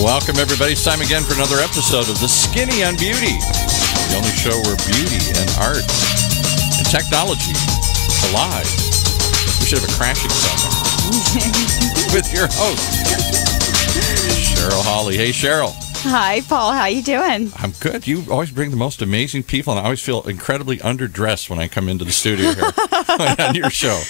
Welcome, everybody. It's time again for another episode of The Skinny on Beauty, the only show where beauty and art and technology collide. We should have a crashing segment with your host, Cheryl Hawley. Hey, Cheryl. Hi, Paul. How you doing? I'm good. You always bring the most amazing people, and I always feel incredibly underdressed when I come into the studio here on your show.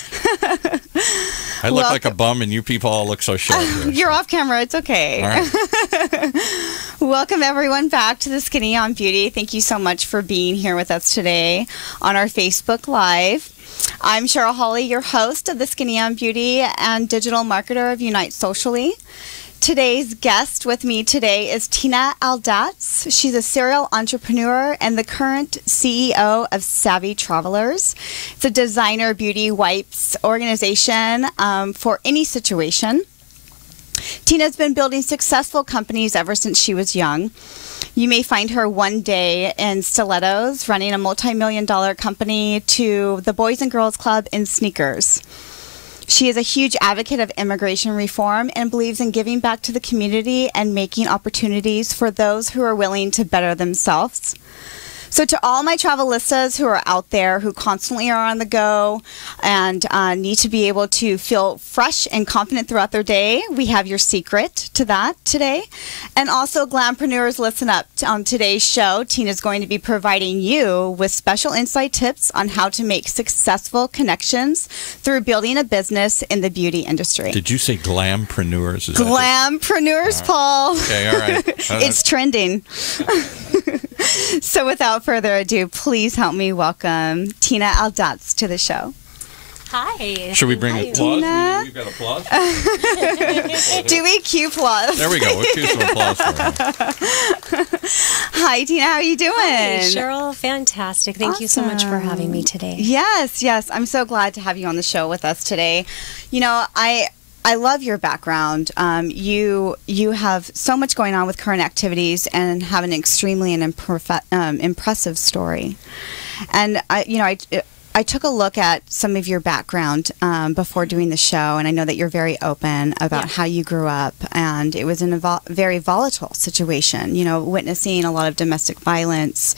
I look like a bum, and you people all look so sharp. You're off camera. It's okay. All right. Welcome, everyone, back to The Skinny on Beauty. Thank you so much for being here with us today on our Facebook Live. I'm Cheryl Hawley, your host of The Skinny on Beauty and digital marketer of Unite Socially. Today's guest with me today is Tina Aldatz. She's a serial entrepreneur and the current CEO of Savvy Travelers. It's a designer beauty wipes organization for any situation. Tina's been building successful companies ever since she was young. You may find her one day in stilettos running a multi-million-dollar company to the Boys and Girls Club in sneakers. She is a huge advocate of immigration reform and believes in giving back to the community and making opportunities for those who are willing to better themselves. So to all my travelistas who are out there who constantly are on the go and need to be able to feel fresh and confident throughout their day, we have your secret to that today. And also, glampreneurs, listen up. On today's show, Tina's going to be providing you with special insight tips on how to make successful connections through building a business in the beauty industry. Did you say glampreneurs? Glampreneurs, Paul. Okay, all right. It's trending. So without further ado, please help me welcome Tina Aldatz to the show. Hi. Should we bring applause? Tina. We've got applause. Do we cue applause? There we go. We'll cue some applause for her. Hi, Tina. How are you doing? Hi, Cheryl. Fantastic. Thank you so much for having me today. Yes. I'm so glad to have you on the show with us today. You know, I love your background. You have so much going on with current activities and have an extremely impressive story. And I took a look at some of your background before doing the show, and I know that you're very open about how you grew up, and it was in a very volatile situation, witnessing a lot of domestic violence,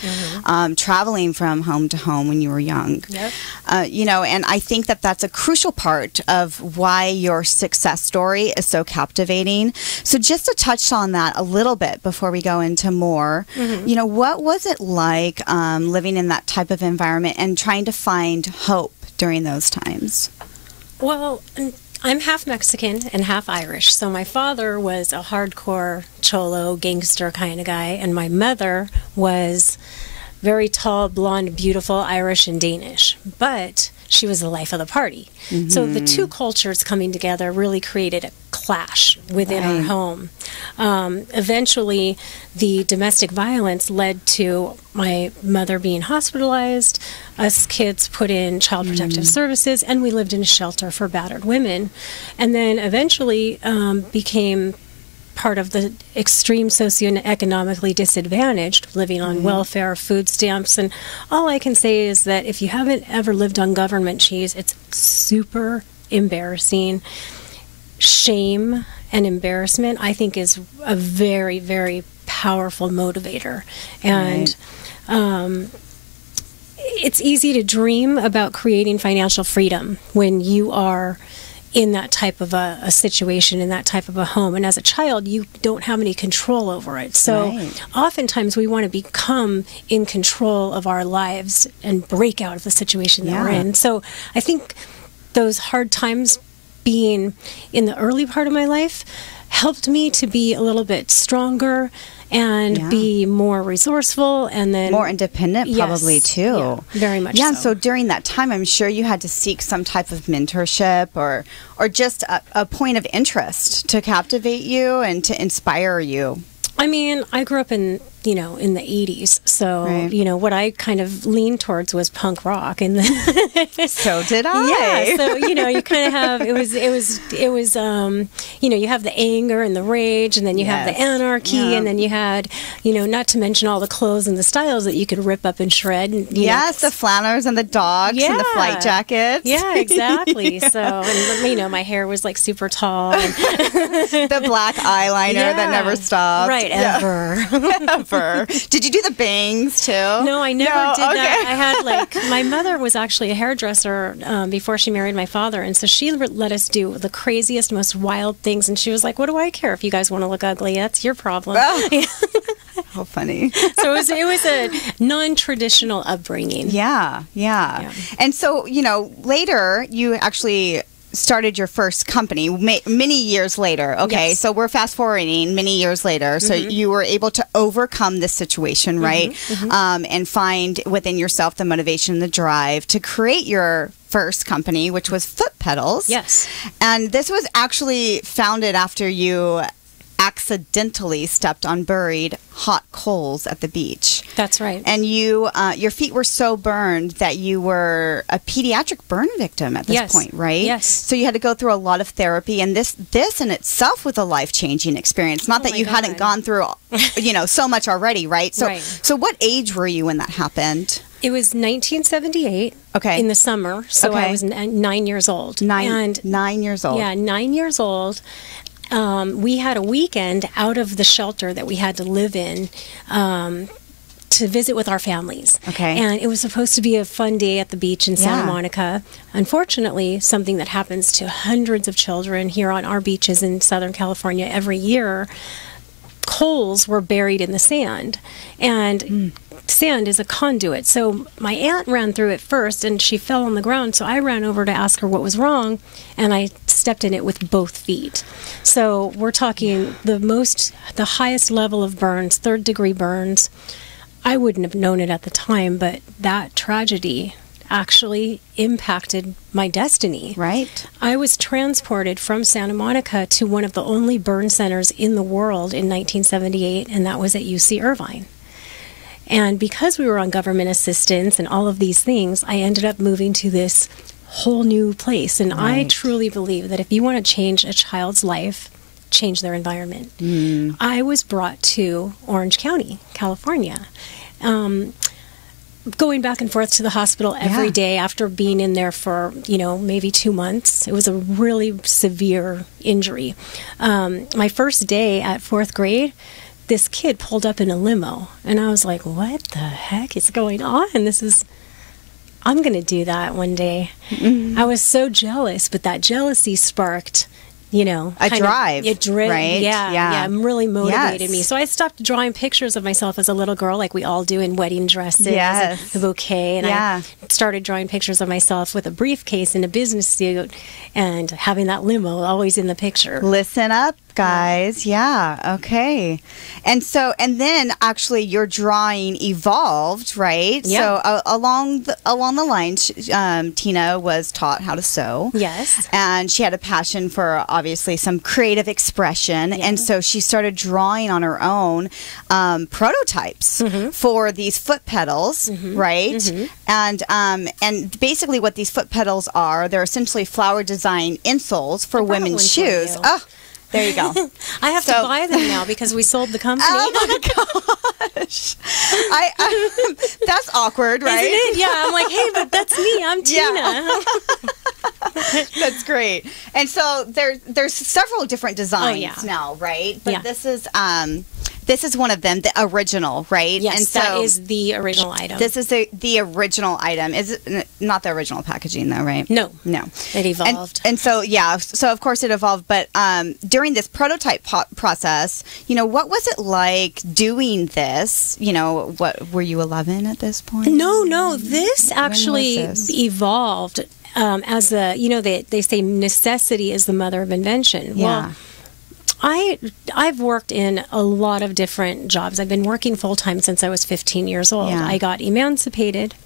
traveling from home to home when you were young. Yep. And I think that that's a crucial part of why your success story is so captivating. So just to touch on that a little bit before we go into more, what was it like living in that type of environment and trying to find hope during those times? Well, I'm half Mexican and half Irish. So my father was a hardcore cholo gangster kind of guy, and my mother was very tall, blonde, beautiful, Irish and Danish. But she was the life of the party. So the two cultures coming together really created a clash within our home. Eventually, the domestic violence led to my mother being hospitalized, us kids put in child protective services, and we lived in a shelter for battered women. And then eventually became part of the extreme socioeconomically disadvantaged, living on welfare, food stamps, and all I can say is that if you haven't ever lived on government cheese, it's super embarrassing. Shame and embarrassment, I think, is a very, very powerful motivator. And it's easy to dream about creating financial freedom when you are in that type of a situation, in that type of a home. And as a child, you don't have any control over it. So oftentimes we want to become in control of our lives and break out of the situation that we're in. So I think those hard times being in the early part of my life helped me to be a little bit stronger and be more resourceful, and then more independent, probably too. Yeah, very much. So during that time, I'm sure you had to seek some type of mentorship or just a point of interest to captivate you and to inspire you. I mean, I grew up in in the 80s. So, Right. what I kind of leaned towards was punk rock. And So did I. yeah, so, you kind of have, it was, you have the anger and the rage, and then you have the anarchy, Yeah. and then you had, not to mention all the clothes and the styles that you could rip up and shred. And, Yes, the flannels and the dogs and the flight jackets. Yeah, exactly. So, and, my hair was like super tall. And The black eyeliner that never stopped. Right, Yeah. ever. Ever. Did you do the bangs too? No, I never did okay. that. I had my mother was actually a hairdresser before she married my father, and so she let us do the craziest, most wild things. And she was like, "What do I care if you guys want to look ugly? That's your problem." Oh. How funny. So it was a non-traditional upbringing. Yeah. And so, later you actually started your first company many years later. Okay. Yes. So we're fast forwarding many years later. So you were able to overcome this situation, right? And find within yourself the motivation, the drive to create your first company, which was Foot Pedals. Yes. And this was actually founded after you accidentally stepped on buried hot coals at the beach. That's right. And you, your feet were so burned that you were a pediatric burn victim at this point, right? Yes. So you had to go through a lot of therapy, and this in itself was a life-changing experience. Not that you hadn't gone through, so much already, right? So, so what age were you when that happened? It was 1978. Okay. In the summer, so I was 9 years old. 9 years old. Yeah, 9 years old. We had a weekend out of the shelter that we had to live in to visit with our families. Okay. And it was supposed to be a fun day at the beach in Santa Monica. Unfortunately, something that happens to hundreds of children here on our beaches in Southern California every year, coals were buried in the sand. And sand is a conduit. So my aunt ran through it first, and she fell on the ground. So I ran over to ask her what was wrong, and I stepped in it with both feet. So we're talking the highest level of burns, 3rd-degree burns. I wouldn't have known it at the time, but that tragedy actually impacted my destiny. Right. I was transported from Santa Monica to one of the only burn centers in the world in 1978, and that was at UC Irvine. And because we were on government assistance and all of these things, I ended up moving to this whole new place. And I truly believe that if you want to change a child's life, change their environment. I was brought to Orange County, California. Going back and forth to the hospital every day after being in there for, maybe 2 months. It was a really severe injury. My first day at 4th grade, this kid pulled up in a limo, and I was like, what the heck is going on? I'm going to do that one day. I was so jealous, but that jealousy sparked, a drive, right? Yeah, really motivated me. So I stopped drawing pictures of myself as a little girl, like we all do in wedding dresses, and the bouquet, and I started drawing pictures of myself with a briefcase and a business suit, and having that limo always in the picture. Listen up, guys. Yeah. Okay. And then actually your drawing evolved, right? Yeah. So along the lines, Tina was taught how to sew. Yes. And she had a passion for obviously some creative expression. Yeah. And so she started drawing on her own prototypes for these foot pedals, right? And basically what these foot pedals are, they're essentially flower design insoles for women's shoes. Oh, there you go. I have to buy them now because we sold the company. Oh my gosh. That's awkward, right? Isn't it? Yeah, I'm like, hey, but that's me. I'm Tina. That's great. And so there's several different designs now, right? But this is one of them, the original, right? Yes, and so that is the original item. This is the original item. Is it not the original packaging though, right? No. It And evolved. so of course it evolved, but during this prototype process, what was it like doing this? What were you 11 at this point? No, this actually evolved as they say necessity is the mother of invention. Yeah. Well, I've worked in a lot of different jobs. I've been working full-time since I was 15 years old. Yeah. I got emancipated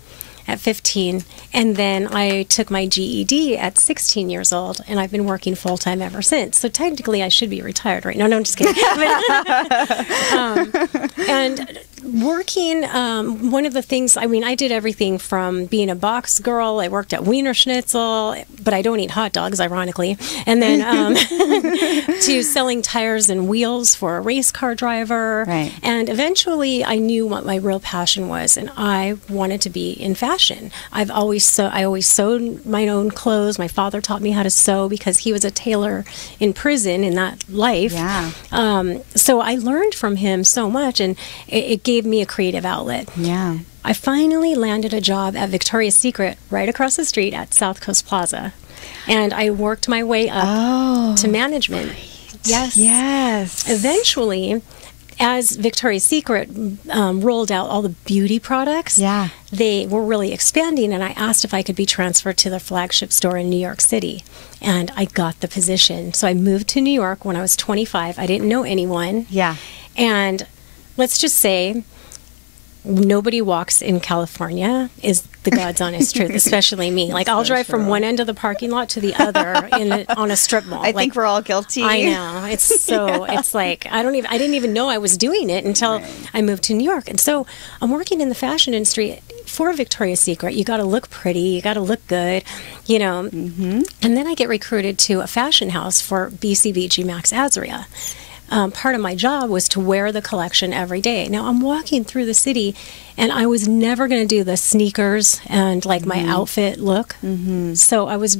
at 15, and then I took my GED at 16 years old, and I've been working full-time ever since. So technically I should be retired right now. No, I'm just kidding. And Working, one of the things, I mean, I did everything from being a box girl. I worked at Wiener Schnitzel, but I don't eat hot dogs, ironically. And then to selling tires and wheels for a race car driver. Right. And eventually I knew what my real passion was, and I wanted to be in fashion. I always sewed my own clothes. My father taught me how to sew because he was a tailor in prison in that life. Yeah. So I learned from him so much, and it gave me a creative outlet. Yeah. I finally landed a job at Victoria's Secret right across the street at South Coast Plaza. And I worked my way up to management. Yes. Yes. Eventually, as Victoria's Secret rolled out all the beauty products, they were really expanding, and I asked if I could be transferred to their flagship store in New York City. And I got the position. So I moved to New York when I was 25. I didn't know anyone. Yeah. And let's just say nobody walks in California, is the God's honest truth, especially me. Like, I'll drive from one end of the parking lot to the other on a strip mall. I think we're all guilty. I know. It's so, it's like, I didn't even know I was doing it until I moved to New York. And so I'm working in the fashion industry for Victoria's Secret. You got to look pretty, you got to look good, you know. And then I get recruited to a fashion house for BCBG Max Azria. Part of my job was to wear the collection every day. Now, I'm walking through the city, and I was never going to do the sneakers and, like, my outfit look. So I was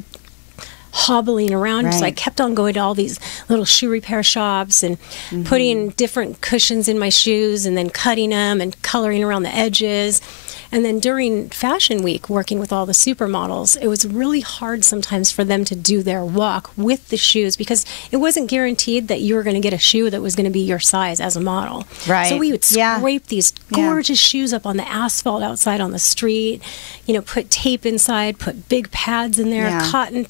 hobbling around. So I kept on going to all these little shoe repair shops and putting different cushions in my shoes and then cutting them and coloring around the edges. And then during Fashion Week, working with all the supermodels, it was really hard sometimes for them to do their walk with the shoes because it wasn't guaranteed that you were going to get a shoe that was going to be your size as a model. Right. So we would scrape these gorgeous shoes up on the asphalt outside on the street, you know, put tape inside, put big pads in there, cotton.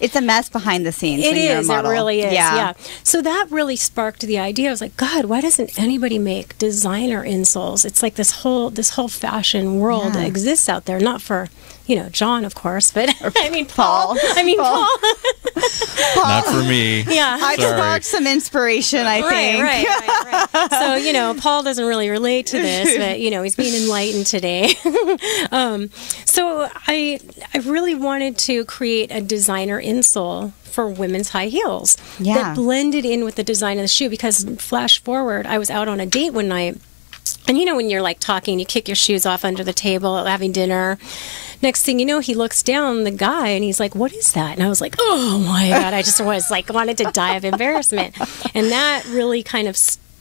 It's a mess behind the scenes. It when you're a is. model. It really is. Yeah. So that really sparked the idea. I was like, God, why doesn't anybody make designer insoles? It's like this whole fashion world exists out there. Not for, you know, John, of course, but I mean Paul. Paul. Not for me. Yeah. I sparked some inspiration, I think. Right. So, you know, Paul doesn't really relate to this, but, you know, he's being enlightened today. So I really wanted to create a designer insole for women's high heels that blended in with the design of the shoe, because flash forward, I was out on a date one night. And you know, when you're like talking, you kick your shoes off under the table, having dinner. Next thing you know, he looks down, the guy, and he's like, "What is that?" And I was like, "Oh my God!" I just was like, wanted to die of embarrassment. And that really kind of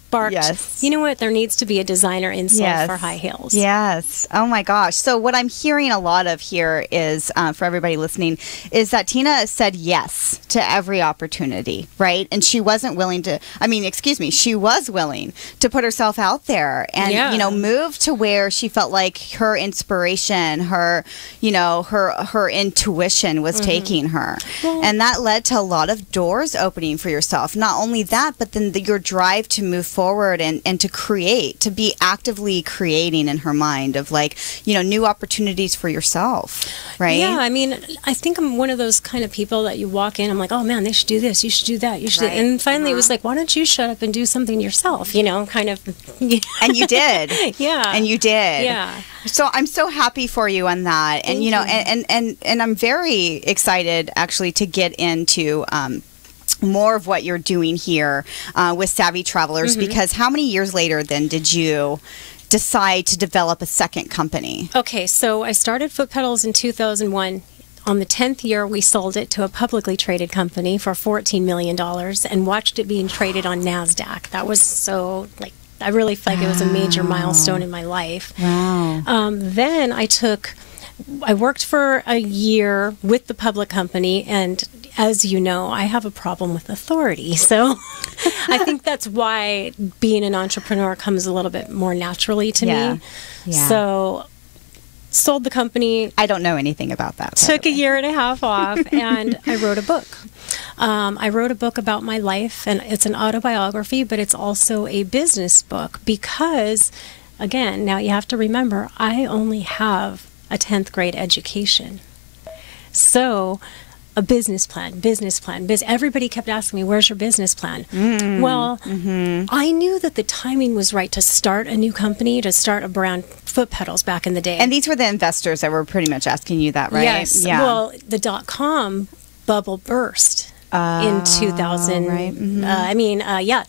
sparked, you know what, there needs to be a designer insole for high heels. Yes. Oh my gosh. So what I'm hearing a lot of here is, for everybody listening, is that Tina said yes to every opportunity, right? And she wasn't willing to, she was willing to put herself out there and, you know, move to where she felt like her inspiration, her, you know, her intuition was taking her. Well, and that led to a lot of doors opening for yourself. Not only that, but then your drive to move forward and to create, to be actively creating in her mind of, like, you know, new opportunities for yourself, right? Yeah, I mean, I think I'm one of those kind of people that you walk in, I'm like, oh man, they should do this, you should do that, you should do. And finally it was like, why don't you shut up and do something yourself, you know, kind of. And you did. And you did. Yeah. So I'm so happy for you on that. And, you know, and I'm very excited actually to get into more of what you're doing here with Savvy Travelers, because how many years later then did you decide to develop a second company? Okay, so I started Foot Pedals in 2001. On the 10th year, we sold it to a publicly traded company for $14 million and watched it being traded on NASDAQ. That was so, like, I really felt like it was a major milestone in my life. Wow. Then I worked for a year with the public company, and as you know, I have a problem with authority. So I think that's why being an entrepreneur comes a little bit more naturally to me. Yeah. So sold the company. I don't know anything about that. Took a year and a half off, and I wrote a book. I wrote a book about my life, and it's an autobiography, but it's also a business book because, again, now you have to remember, I only have a 10th grade education. So a business plan. Everybody kept asking me, where's your business plan? Well, I knew that the timing was right to start a new company, to start a brand, Foot Pedals, back in the day. And these were the investors that were pretty much asking you that, right? Yes. Yeah. Well, the .com bubble burst in 2000. Right.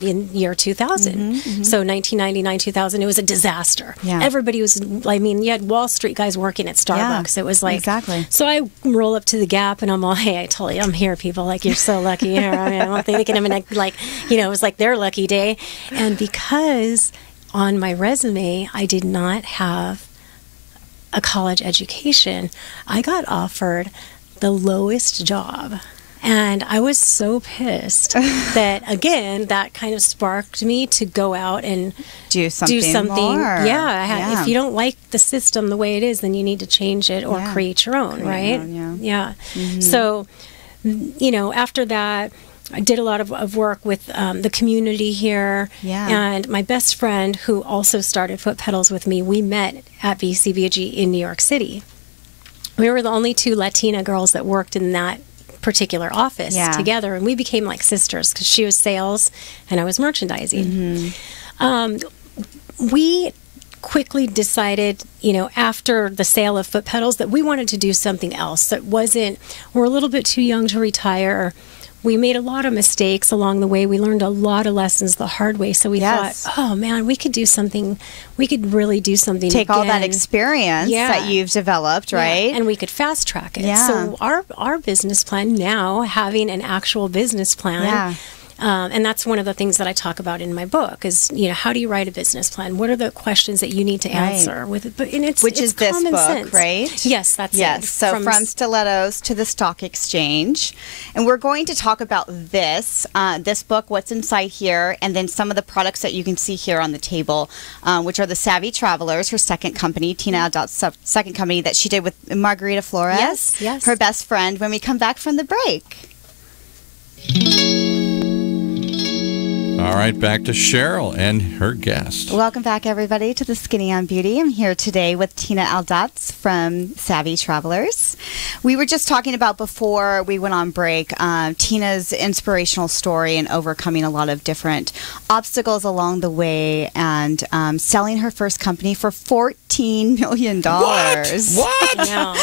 In year 2000. So 1999, 2000, it was a disaster. Yeah. Everybody was, you had Wall Street guys working at Starbucks. Yeah, It was like, exactly. So I roll up to the Gap and I'm all, hey, I told you, I'm here, people. Like, you're so lucky here. I mean, I don't think they can even, it was like their lucky day. And because on my resume, I did not have a college education, I got offered the lowest job. And I was so pissed that, again, that kind of sparked me to go out and do something more. Yeah, if you don't like the system the way it is, then you need to change it or create your own, right? Yeah. So, after that, I did a lot of work with the community here. Yeah. And my best friend, who also started Foot Pedals with me, we met at VCBG in New York City. We were the only two Latina girls that worked in that particular office together, and we became like sisters because she was sales and I was merchandising. We quickly decided, after the sale of Foot Pedals, that we wanted to do something else that we're a little bit too young to retire. We made a lot of mistakes along the way. We learned a lot of lessons the hard way. So we thought, oh man, we could do something. We could really do something. Take all that experience that you've developed, right? And we could fast track it. Yeah. So our business plan now, having an actual business plan. And that's one of the things that I talk about in my book is, how do you write a business plan? What are the questions that you need to answer with it? Which is this book, sense. Right? Yes, that's it. Yes, so from stilettos to the stock exchange. And we're going to talk about this book, what's inside here, and then some of the products that you can see here on the table, which are the Savvy Travelers, her second company, Tina Aldatz's second company that she did with Margarita Flores, yes. her best friend, when we come back from the break. All right, back to Cheryl and her guest. Welcome back, everybody, to the Skinny on Beauty. I'm here today with Tina Aldatz from Savvy Travelers. We were just talking about, before we went on break, Tina's inspirational story and overcoming a lot of different obstacles along the way, and selling her first company for $14 million. What? I know.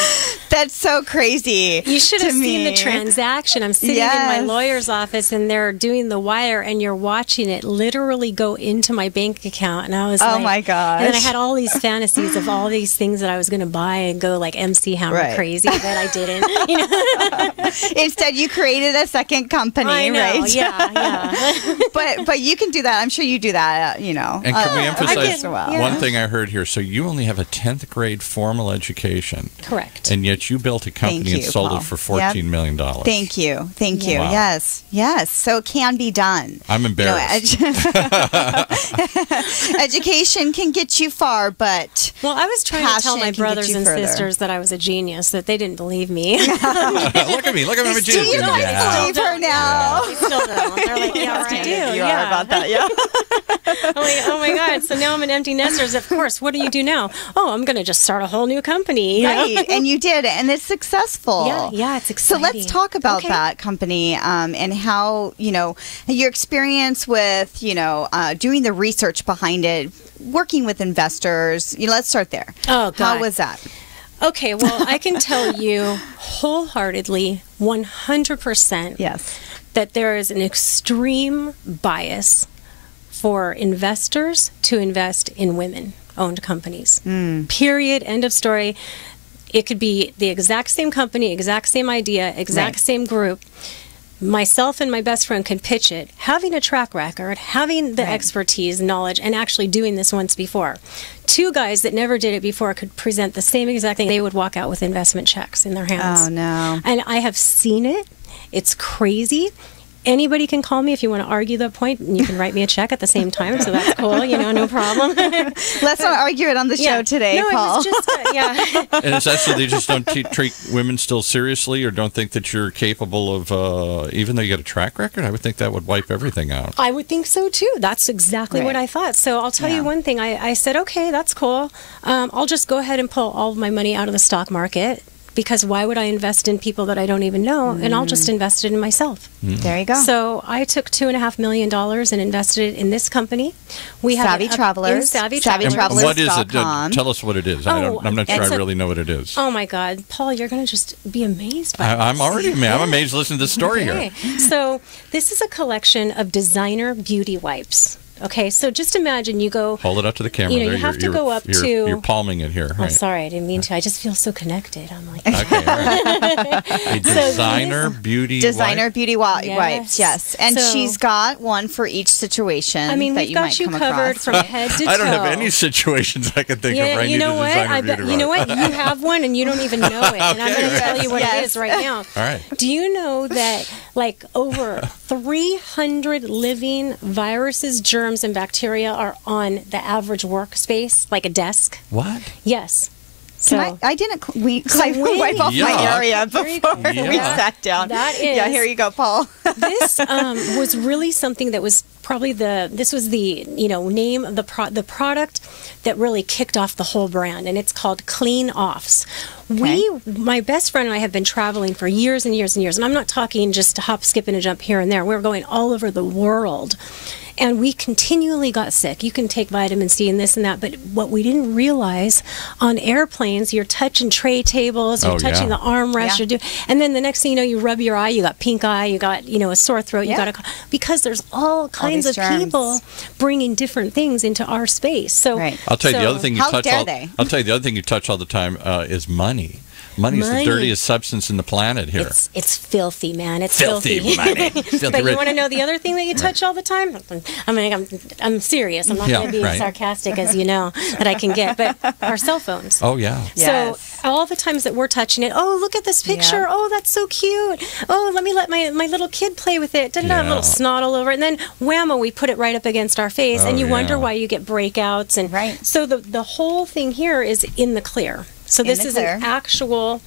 That's so crazy. You should have seen the transaction. I'm sitting in my lawyer's office and they're doing the wire, and you're watching it literally go into my bank account. And I was oh my gosh. And then I had all these fantasies of all these things that I was going to buy and go like MC Hammer crazy, but I didn't. Instead, you created a second company, I know, right? Yeah. But you can do that. I'm sure you do that, And can we emphasize well. one thing I heard here? So you only have a 10th grade formal education. Correct. And yet you built a company and sold it for $14 million. Thank you. Thank you. Wow. Yes. So it can be done. I'm embarrassed. Education can get you far, but well, I was trying to tell my brothers and sisters that I was a genius, that they didn't believe me. Look at me. Look at me. Do you believe her now? They still don't. They're like, yeah, right. I do. You are about that, yeah. I'm like, oh my God. So now I'm an empty nester. Of course. What do you do now? Oh, I'm going to just start a whole new company. Right. And you did, and it's successful. Yeah, it's exciting. So let's talk about that company and how, your experience with, doing the research behind it, working with investors. Let's start there. Oh, God. How was that? Okay, well, I can tell you wholeheartedly, 100%, that there is an extreme bias for investors to invest in women-owned companies. Period. End of story. It could be the exact same company, exact same idea, exact same group. Myself and my best friend can pitch it, having a track record, having the expertise, knowledge, and actually doing this once before. Two guys that never did it before could present the same exact thing. They would walk out with investment checks in their hands. Oh, no. And I have seen it. It's crazy. Anybody can call me if you want to argue the point, and you can write me a check at the same time, so that's cool, no problem. Let's not argue it on the show today, Paul. It was just, And is that so they just don't treat women still seriously, or don't think that you're capable of, even though you got a track record? I would think that would wipe everything out. I would think so, too. That's exactly what I thought. So I'll tell you one thing. I said, okay, that's cool. I'll just go ahead and pull all of my money out of the stock market, because why would I invest in people that I don't even know? And I'll just invest it in myself. There you go. So I took $2.5 million and invested it in this company. We have Savvy Travelers. Savvy Savvy Travelers. Travelers. What is it? Travelers.com. Tell us what it is. Oh, I'm not sure it's I a- really know what it is. Oh my God, Paul, you're going to just be amazed by I'm already amazed. I'm amazed listening to this story Okay. here. So this is a collection of designer beauty wipes. Okay, so just imagine you go. Hold it up to the camera. You know, there. you have to go up to. You're palming it here. Oh, Right. sorry, I didn't mean to. I just feel so connected. I'm like, Okay. All right. A designer beauty wipe? Beauty Yes. wipes, yes. And So- she's got one for each situation I mean, that we've you got might you come covered across. from head to toe. I don't have any situations I can think of where I you need know a what? designer beauty You know wipe. what? You have one and you don't even know it. And I'm Okay, going to tell you what Yes. it is right now. All right. Do you know that like over 300 living viruses, germs, and bacteria are on the average workspace, like a desk? What? Yes. Can I didn't wipe off Yeah. my area There you before go. we Yeah. sat down. That is- Yeah, here you go, Paul. This was really something that was probably this was the name of the product that really kicked off the whole brand, and it's called Clean Offs. My best friend and I have been traveling for years and years and years, and I'm not talking just a hop, skip, and a jump here and there. We're going all over the world. And we continually got sick. You can take vitamin C and this and that, but what we didn't realize on airplanes, you're touching tray tables, you're touching the armrest, Yeah. and then the next thing you know, you rub your eye, you got pink eye, you got a sore throat, Yeah. because there's all kinds these of germs. people bringing different things into our space. So Right. I'll tell you the other thing you How touch dare all. they? I'll tell you the other thing you touch all the time is money. Money is the Money. dirtiest substance in the planet here. It's filthy, man. It's Filthy money. Filthy But rich. you want to know the other thing that you touch all the time? I mean, I'm serious. I'm not Yeah, going to be right. sarcastic, as you know, that I can get. But our cell phones. Oh yeah. Yes. So all the times that we're touching it, oh, look at this picture. Yeah. Oh, that's so cute. Oh, let me let my little kid play with it. Da-da-da, Yeah. little snot all over it. And then whammo, we put it right up against our face. Oh, and you wonder yeah. why you get breakouts. And Right. so the whole thing here is in the clear. So In this the is clear. an actual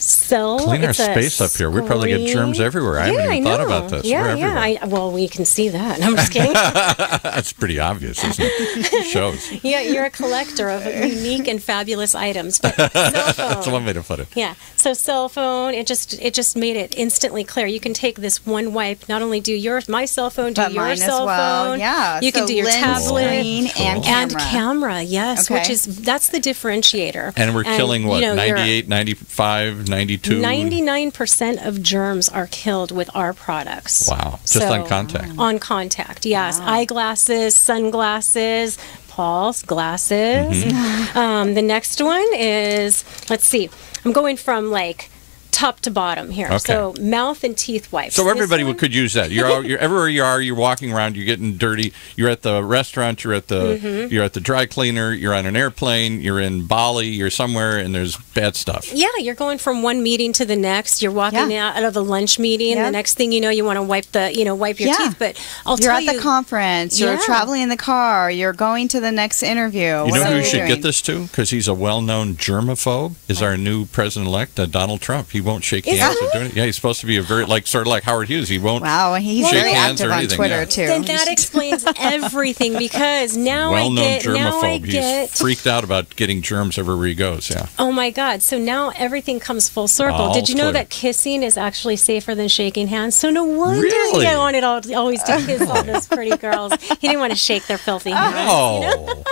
cell. Clean our It's a space up here. We probably get germs screen. everywhere. I haven't even thought about this. Yeah, We're everywhere. yeah. Well, we can see that. I'm just kidding. That's pretty obvious, isn't it? It shows. Yeah, you're a collector of unique and fabulous items. But cell phone. That's one way to put it. Yeah. So cell phone, it just made it instantly clear. You can take this one wipe, not only do my cell phone, do But your mine as cell well. phone. Yeah. You can So do your lens, tablet. screen, and camera. And camera, yes, Okay. that's the differentiator. And we're killing what? you're- 98, 95, 92? 99% of germs are killed with our products. Wow. Just on contact. On contact, yes. Eyeglasses, sunglasses, Paul's glasses. Mm-hmm. The next one is, let's see, I'm going from like top to bottom here. Okay. So mouth and teeth wipes. So This everybody one- could use that. You're everywhere you are. You're walking around. You're getting dirty. You're at the restaurant. You're at the you're at the dry cleaner. You're on an airplane. You're in Bali. You're somewhere, and there's bad stuff. Yeah, you're going from one meeting to the next. You're walking out of a lunch meeting. Yep. The next thing you know, you want to wipe your teeth. But I'll You're tell at you, the conference. You're Yeah. traveling in the car. You're going to the next interview. You know What who are you we should doing? get this to? Because he's a well-known germaphobe. Is our new president-elect Donald Trump? He won't shake Is hands he? or do anything. Yeah, he's supposed to be a very sort of like Howard Hughes. He won't. Wow, he's Shake very hands active or on anything, Twitter yeah. too. Then that explains everything because now Well-known I germaphobe. get. He's freaked out about getting germs everywhere he goes. Yeah. Oh my God! So now everything comes full circle. All Did you know clear. that kissing is actually safer than shaking hands? So no wonder Really? he wanted always to kiss all those pretty girls. He didn't want to shake their filthy hands. Oh.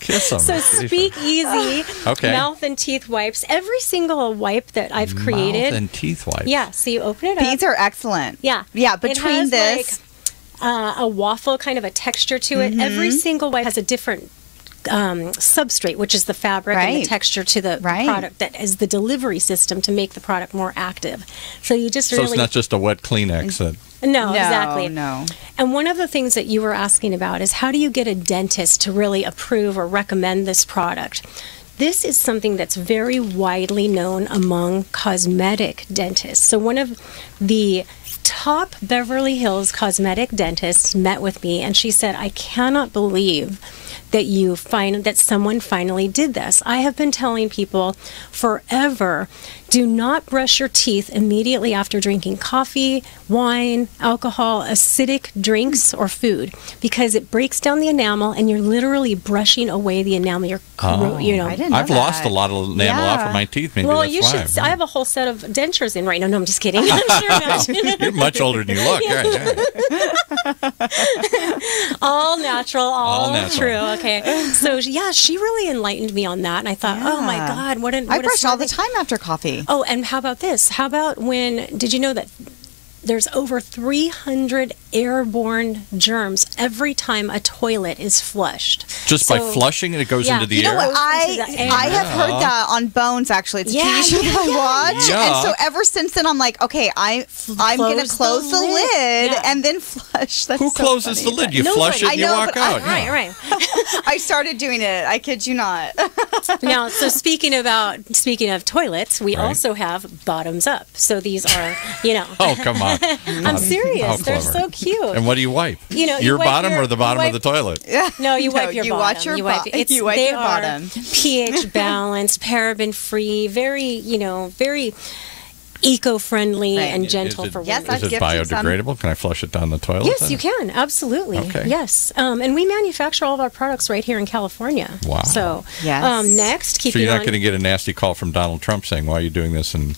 Kiss him. So Speak Easy Okay. mouth and teeth wipes. Every single wipe that I've created. Mouth and teeth wipes. Yeah. So you open it up. These are excellent. Yeah. Yeah, It between has, this. a waffle kind of a texture to it. Every single wipe has a different substrate, which is the fabric and the Right. texture to the Right. product that is the delivery system to make the product more active. So you just So really it's not just a wet Kleenex. no, exactly. No. And one of the things that you were asking about is how do you get a dentist to really approve or recommend this product? This is something that's very widely known among cosmetic dentists. So one of the top Beverly Hills cosmetic dentists met with me and she said, I cannot believe that you find that someone finally did this. I have been telling people forever, do not brush your teeth immediately after drinking coffee, wine, alcohol, acidic drinks, or food, because it breaks down the enamel and you're literally brushing away the enamel. I didn't know I've lost a that. lot of enamel off of my teeth. Maybe Well, that's you why. should. I have a whole set of dentures in right now. No, I'm just kidding. I'm sure not. You're much older than you look. Yeah. All natural, all natural. true. Okay. So, yeah, she really enlightened me on that. And I thought, oh, my God, what a I what a brush smart all the thing. time after coffee. Oh, and how about this? How about did you know that there's over 300 airborne germs every time a toilet is flushed? Just by flushing it, it goes into the You know air? what? Goes into the air. I have heard that on Bones, actually. It's a TV show that I watch. Yeah. And so ever since then, I'm like, okay, I'm going to close the lid and then flush. That's Who so closes funny. the lid? You Nobody. flush it I and you know, walk but out. Right, yeah. right. I started doing it. I kid you not. Now, so speaking of toilets, we Right. also have bottoms up. So these are, Oh, come on. I'm serious. How They're clever. so cute. And what do you wipe? You your wipe bottom your- or the bottom you of the toilet? No, you wipe your you bottom. watch your you wipe, bo- it's, you wipe they your are bottom. pH balanced, paraben free, very, very eco-friendly Right. and gentle Is it- for Yes, women. I've Is it gifted some. biodegradable? Can I flush it down the toilet? Yes, then? you can. Absolutely. Okay. Yes. And we manufacture all of our products right here in California. Wow. So, Yes. next, So keeping you're not on. going to get a nasty call from Donald Trump saying, why are you doing this in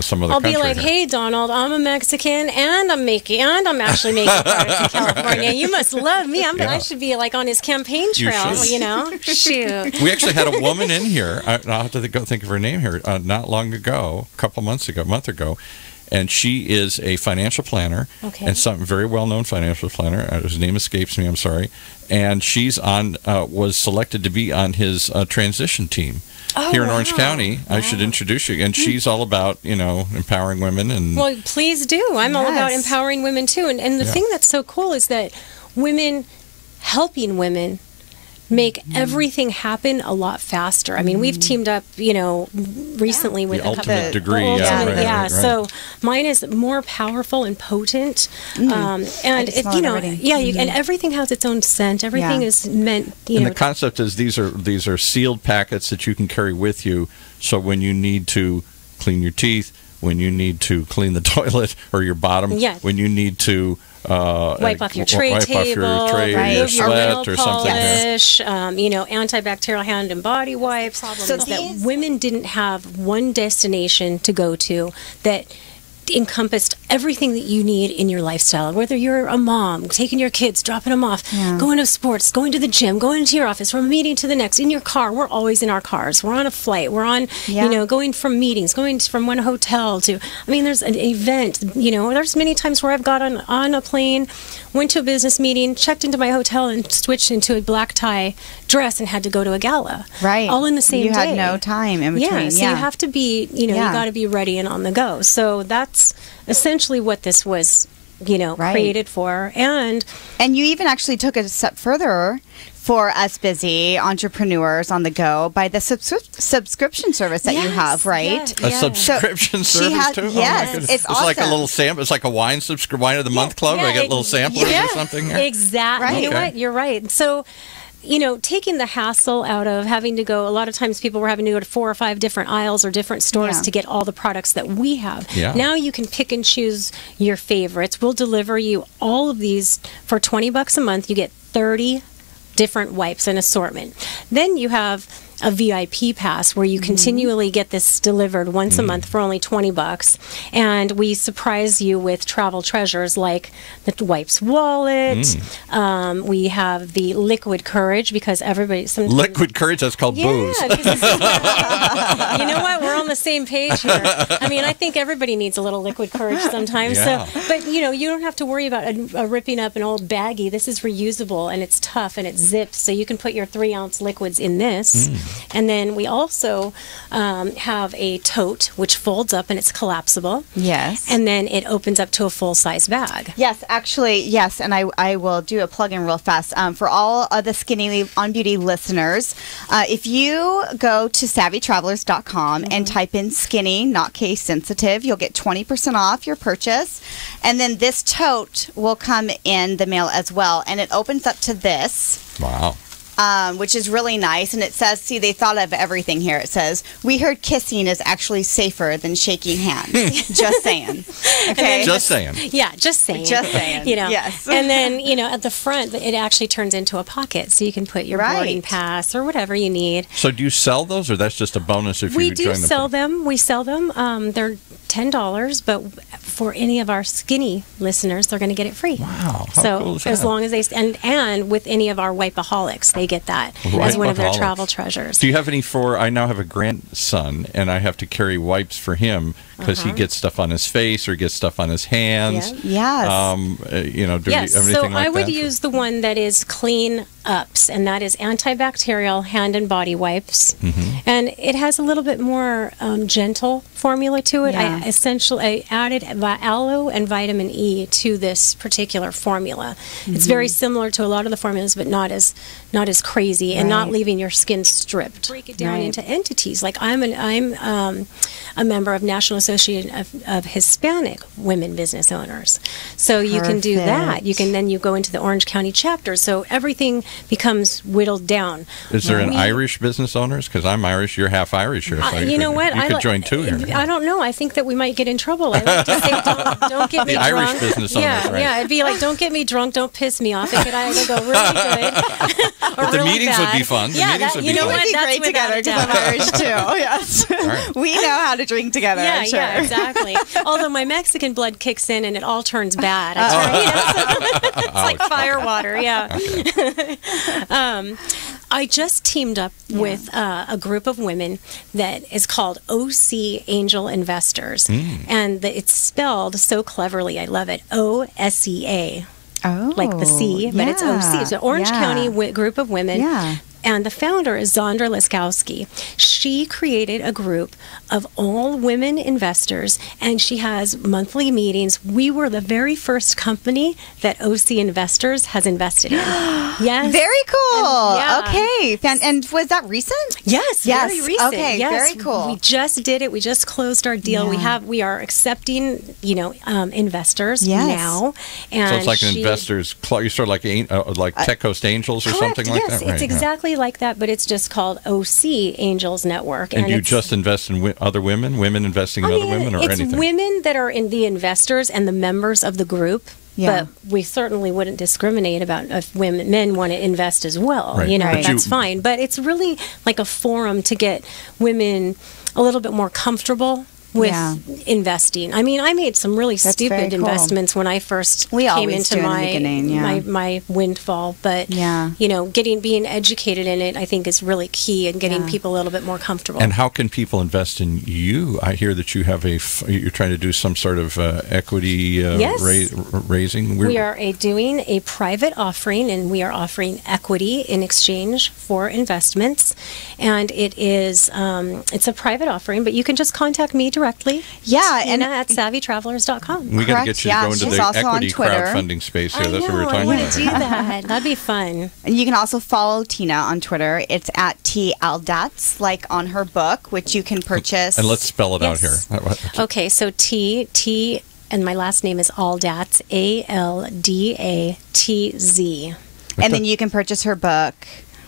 some other I'll country? be like, here? hey, Donald, I'm a Mexican, and I'm actually making products in California. You must love me. Yeah. I should be like on his campaign You trail, should. Shoot. We actually had a woman in here. I'll have to go think of her name here. Not long ago, a month ago, and she is a financial planner, Okay. and some very well-known financial planner. His name escapes me. I'm sorry. And she's was selected to be on his transition team here in Orange wow. County. I should introduce you. And she's all about empowering women and. Well, please do. I'm all about Yes. empowering women, too. And the Yeah. thing that's so cool is that women helping women make everything happen a lot faster. I mean, we've teamed up, recently with The a couple ultimate degree, the yeah, ultimate- right, right. So mine is more powerful and potent, and I just smell it already. and everything has its own scent. Everything Yeah. is meant, And the concept is these are sealed packets that you can carry with you. So when you need to clean your teeth, when you need to clean the toilet or your bottom, Yes. when you need to wipe off your tray wipe off table, your tray or your remove your sweat nail or something. Here. polish, antibacterial hand and body wipes. So Is that these- women didn't have one destination to go to that encompassed everything that you need in your lifestyle, whether you're a mom, taking your kids, dropping them off, going to sports, going to the gym, going into your office, from a meeting to the next, in your car. We're always in our cars. We're on a flight. We're on, going from meetings, going from one hotel to, there's an event, there's many times where I've got on a plane, went to a business meeting, checked into my hotel and switched into a black tie dress and had to go to a gala. Right. All in the same You day. had no time in between. Yeah, so you have to be, you got to be ready and on the go. So that's essentially what this was, created for. And you even actually took it a step further for us busy entrepreneurs on the go by the subscription service that you have, right? A subscription So service has- too? Oh, my yes, goodness. it's like a awesome. little sample. It's like a wine of the month club. I get little samplers or something. Here? Exactly. Right. You know Okay. what? You're right. So, taking the hassle out of having to go, a lot of times people were having to go to 4 or 5 different aisles or different stores Yeah. to get all the products that we have. Yeah. Now you can pick and choose your favorites. We'll deliver you all of these for $20 a month. You get 30 different wipes and assortment. Then you have a VIP pass where you continually get this delivered once a month for only $20, and we surprise you with travel treasures like the wipes wallet. We have the liquid courage, because everybody Liquid courage, that's called booze. because you know what? We're on the same page here. I think everybody needs a little liquid courage sometimes. Yeah. So, but you don't have to worry about ripping up an old baggie. This is reusable, and it's tough, and it zips, so you can put your 3-ounce liquids in this. And then we also have a tote which folds up and it's collapsible. Yes. And then it opens up to a full-size bag. Yes, actually, yes, and I will do a plug-in real fast. For all of the Skinny on Beauty listeners, if you go to savvytravelers.com and type type in skinny, not case sensitive. You'll get 20% off your purchase. And then this tote will come in the mail as well. And it opens up to this. Wow. Which is really nice. And it says, see, they thought of everything here. It says, we heard kissing is actually safer than shaking hands. Just saying. Okay. Just saying. Yeah, just saying. Just saying. Yes. And then, at the front, it actually turns into a pocket. So you can put your boarding pass or whatever you need. So do you sell those, or that's just a bonus if you join the... We sell them. We sell them. They're $10, but for any of our skinny listeners, they're going to get it free. Wow. How so cool is that? as long as they and with any of our wipeaholics, they get that as one of their travel treasures. Do you have any for? I now have a grandson, and I have to carry wipes for him because he gets stuff on his face or gets stuff on his hands. Yeah. Yes. Do you have anything so like that? I would use the one that is Clean Ups, and that is antibacterial hand and body wipes. And it has a little bit more gentle formula to it. I added aloe and vitamin E to this particular formula. It's very similar to a lot of the formulas, but not as crazy and not leaving your skin stripped. Break it down into entities. Like I'm a member of National Association of Hispanic Women Business Owners. So you can do that. You can then go into the Orange County chapter. So everything becomes whittled down. Is there an Irish business owners? Because I'm Irish. You're half Irish here. So you know what? You could join too here. I don't know. I think that we might get in trouble. I like to say, don't get me the drunk. Irish business owners, right? Yeah. It'd be like, don't get me drunk, don't piss me off. It could either go really good or But the really meetings bad. would be fun. Yeah, the meetings would be fun. We'd be great together because I'm Irish too. Yes. Right. We know how to drink together. Yeah, I'm sure. yeah, exactly. Although my Mexican blood kicks in and it all turns bad. It's like fire water. Yeah. Okay. I just teamed up with a group of women that is called OC Angel Investors, and it's spelled so cleverly. I love it. OSEA. Oh, like the C, but it's OC. It's an Orange County group of women. Yeah. And the founder is Zondra Liskowski. She created a group of all women investors, and she has monthly meetings. We were the very first company that OC Investors has invested in. Yes. Very cool. And, okay. And was that recent? Yes, very recent. Okay, yes. very cool. We just did it. We just closed our deal. We are accepting, investors now. And so it's like an investors club. You sort of like Tech Coast Angels or something like that? Yes, it's exactly like that, but it's just called OC Angels Network. And you just invest in other women investing in other women, or anything? It's women that are in the investors and the members of the group. Yeah. But we certainly wouldn't discriminate about if men want to invest as well. Right. That's fine. But it's really like a forum to get women a little bit more comfortable with investing. I mean, I made some really stupid investments when I first came into my windfall, but being educated in it, I think, is really key in getting people a little bit more comfortable. And how can people invest in you? I hear that you have you're trying to do some sort of equity raising. We are doing a private offering, and we are offering equity in exchange for investments. And it is it's a private offering, but you can just contact me directly. Yeah, and at savvytravelers.com. We got to get you to go into the equity crowdfunding space here. That's what we're talking about. I want to do that. That'd be fun. And you can also follow Tina on Twitter. It's at Aldatz, like on her book, which you can purchase. And let's spell it out here. Okay, so T, and my last name is Aldatz, Aldatz. And then you can purchase her book.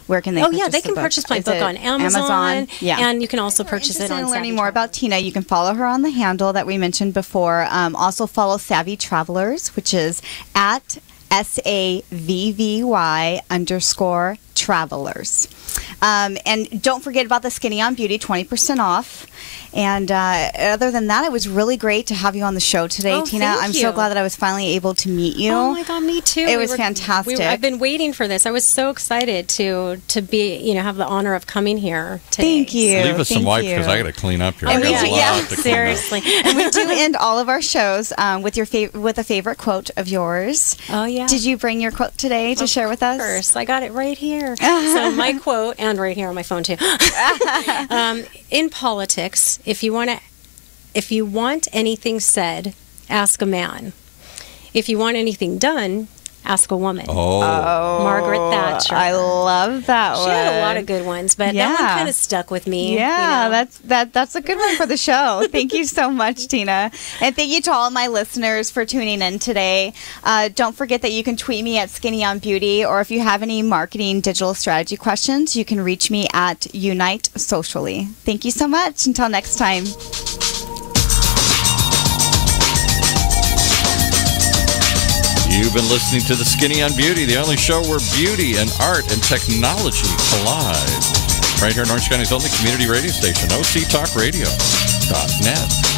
Where can they purchase they can purchase my book on Amazon. Yeah. And you can also purchase it on learning more about Tina, you can follow her on the handle that we mentioned before. Also follow Savvy Travelers, which is at SAVVY_travelers. And don't forget about the Skinny on Beauty, 20% off. And other than that, it was really great to have you on the show today, Tina. I'm so glad that I was finally able to meet you. Oh my God, me too. It was fantastic. I've been waiting for this. I was so excited to be, have the honor of coming here today. Thank you. Leave us some wipes because I got to clean up here. Seriously. And we do end all of our shows with with a favorite quote of yours. Oh yeah. Did you bring your quote today to share with us? Of course, I got it right here. So my quote, and right here on my phone too. In politics, if you want anything said, ask a man. If you want anything done, Ask a Woman. Oh. Margaret Thatcher. I love that one. She had a lot of good ones, but that one kind of stuck with me. Yeah, you know? that's a good one for the show. Thank you so much, Tina. And thank you to all my listeners for tuning in today. Don't forget that you can tweet me at Skinny on Beauty, or if you have any marketing digital strategy questions, you can reach me at Unite Socially. Thank you so much. Until next time. You've been listening to The Skinny on Beauty, the only show where beauty and art and technology collide. Right here in Orange County's only community radio station, octalkradio.net.